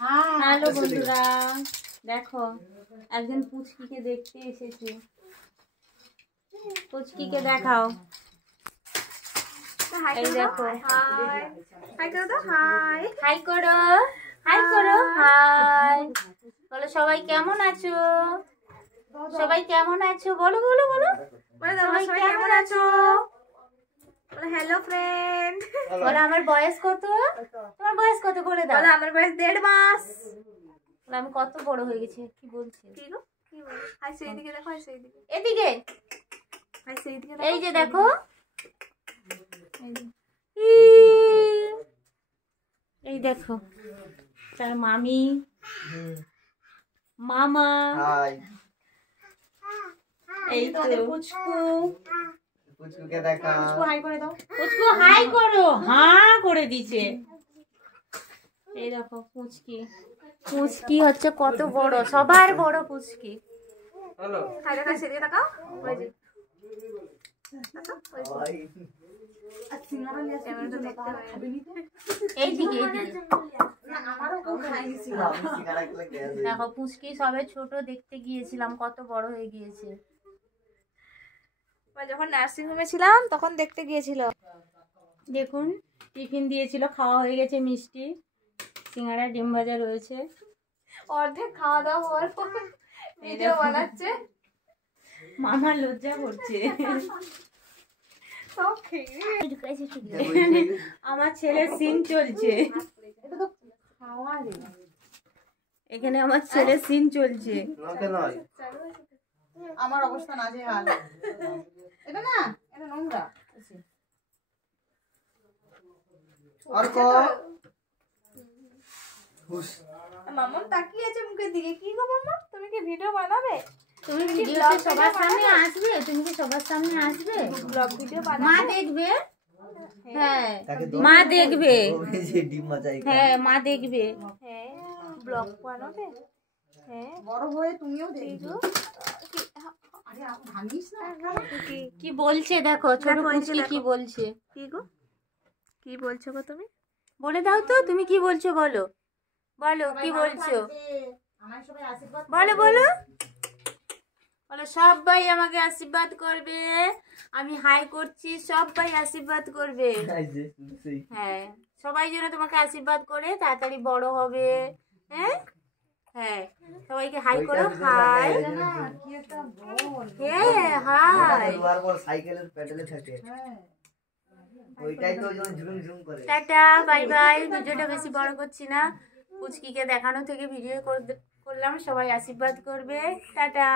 Hello বন্ধুরা, দেখো একজন পুচকিকে দেখতে এসেছি। পুচকিকে দেখাও। এই দেখো, হাই করো তো, হাই হাই করো, হাই করো, হাই বলো। সবাই কেমন আছো? সবাই কেমন আছো? বলো বলো বলো, সবাই কেমন আছো? Hello friend. বলো আমার বয়স কত? তোমার বয়স কত বলে দাও। আমার বয়স 1.5 মাস। আমি কত বড় হয়ে গেছি। কি বলছি? কি গো কি বল? হাই সেইদিকে দেখো, হাই সেইদিকে, এদিকে হাই সেইদিকে। এই যে দেখো, এই দেখো তার মামি মামা। হাই। এই তো পুচকু। পুচকুকে দেখা। পুচকু হাই করে দাও। পুচকু হাই করো। হ্যাঁ করে দিছে। এই দেখো পুচকি। পুচকি হচ্ছে কত বড়, সবার বড় পুচকি। হ্যালো হাই দেখা, সেদিকে তাকাও। ওই যে দেখো পুচকি সবে ছোট দেখতে গিয়েছিলাম, কত বড় হয়ে গিয়েছে। যখন নার্সিং হোমে ছিলাম তখন দেখতে গিয়েছিল। দেখুন টিফিন দিয়েছিল, খাওয়া হয়ে গেছে। মিষ্টি, সিঙ্গাড়া, ডিম ভাজা রয়েছে। অর্ধেক খাওয়া দাওয়া হওয়ার পর ভিডিও বানাচ্ছে। মামা লজ্জা করছে। আমার ছেলের সিন চলছে এখানে, আমার ছেলের সিন চলছে। আমার অবস্থা নাজেহাল। এটা না, এটা নোংরা। আর কো মাম্মা তাকিয়ে আছে মুখের দিকে। কি গো মাম্মা, তুমি কি ভিডিও বানাবে? তুমি ভিডিওতে সবার সামনে আসবে? তুমি কি সবার সামনে আসবে? ব্লগ ভিডিও বানাবে, মা দেখবে। হ্যাঁ মা দেখবে। হ্যাঁ মা দেখবে। হ্যাঁ ব্লগ বানাবে। হ্যাঁ বড় হয়ে তুমিও দেখো। কি বলছে দেখো, ছোট পুচকি কি বলছে। কি গো কি বলছো গো? তুমি বলে দাও তো, তুমি কি বলছো বলো। বলো কি বলছো, বলো বলো বলো। সবাই আমাকে আশীর্বাদ করবে। আমি হাই করছি, সবাই আশীর্বাদ করবে। হ্যাঁ সবাই যেন তোমাকে আশীর্বাদ করে তাড়াতাড়ি বড় হবে। হ্যাঁ হ্যাঁ সবাইকে হাই করো। হাই। হ্যাঁ হাই। সাইকেলের প্যাডেলে থাকে। ওইটাই তো যখন ঝুম ঝুম করে। Tata bye bye. ভিডিওটা বেশি বড় করছি না, পুচকিকে দেখানো থেকে ভিডিও করলাম। সবাই আশীর্বাদ করবে। টাটা।